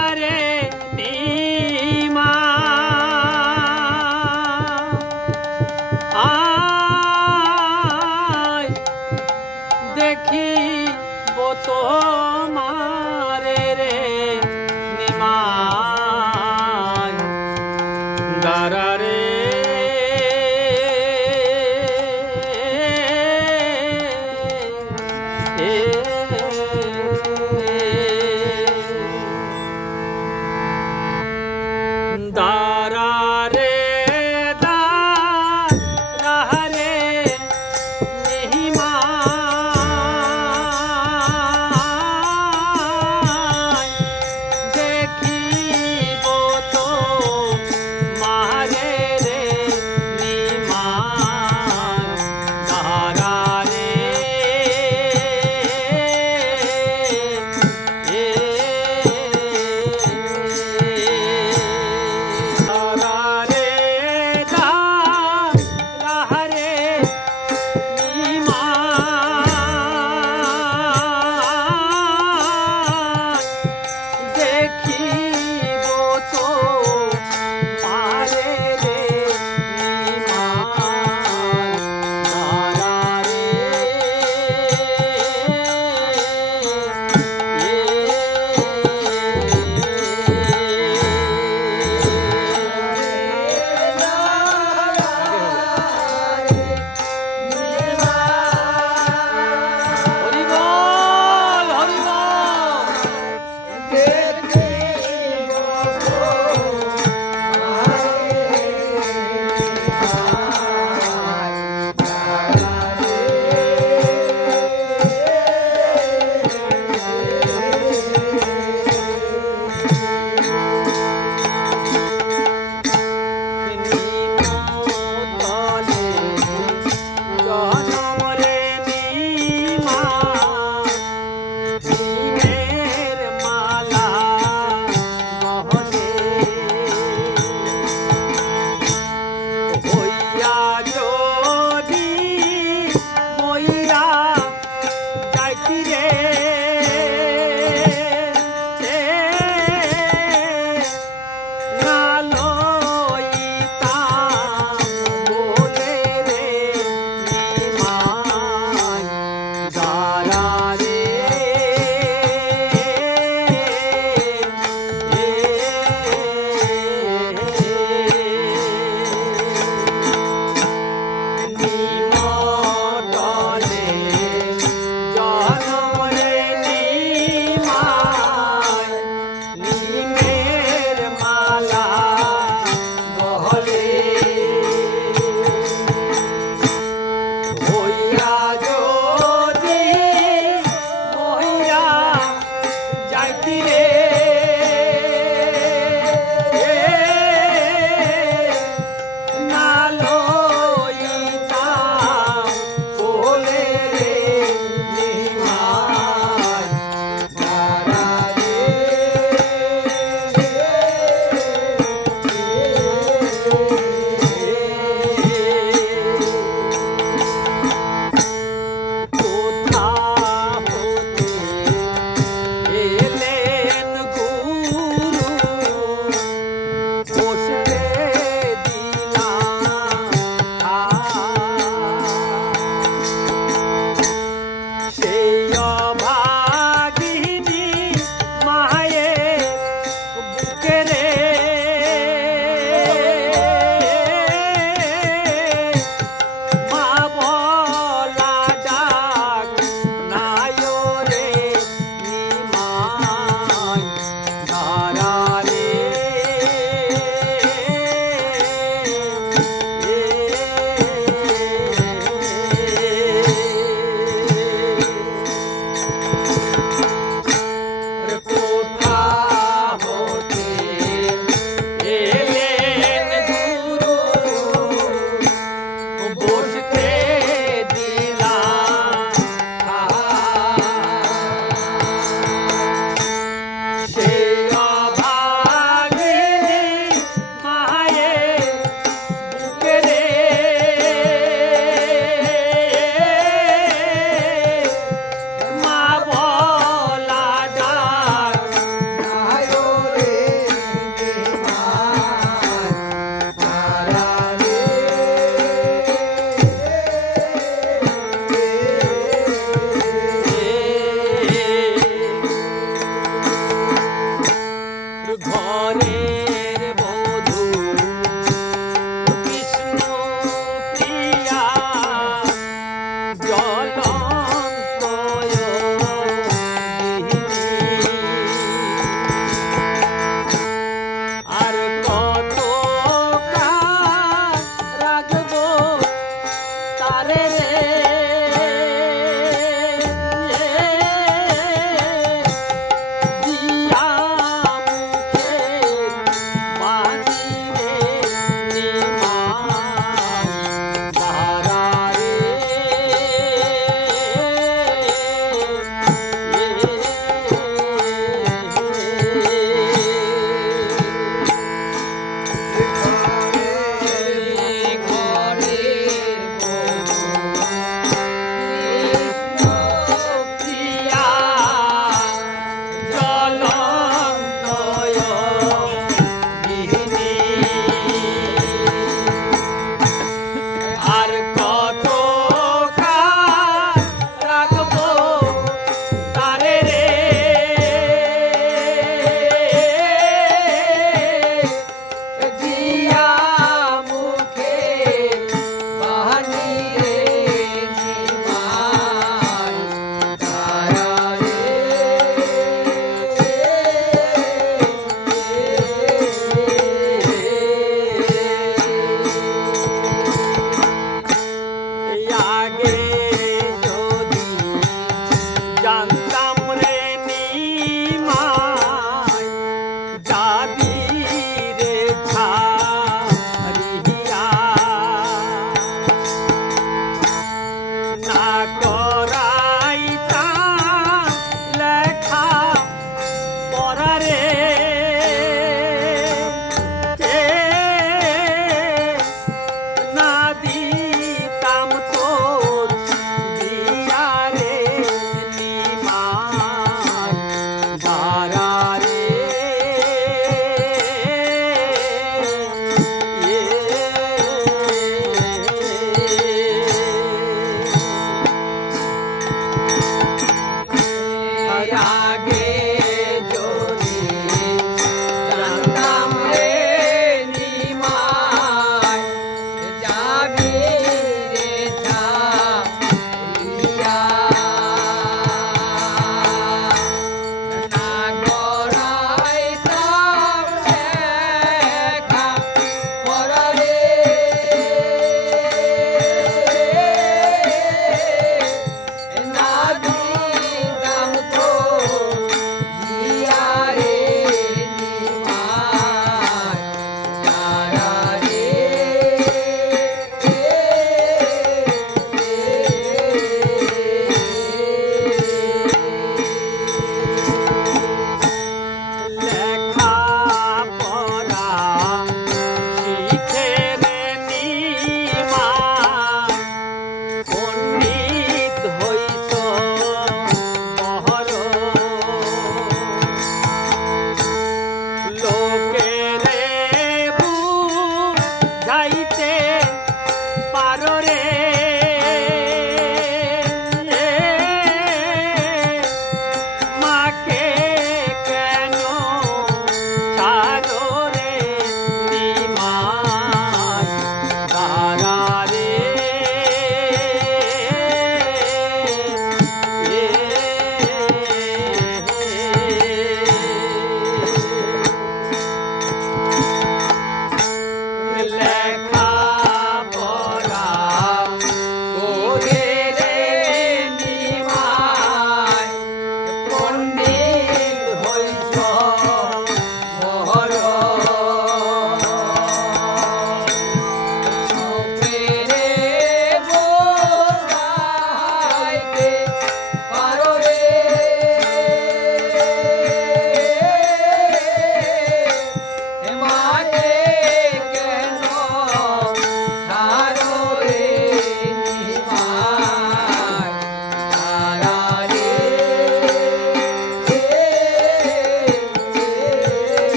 রারে Nima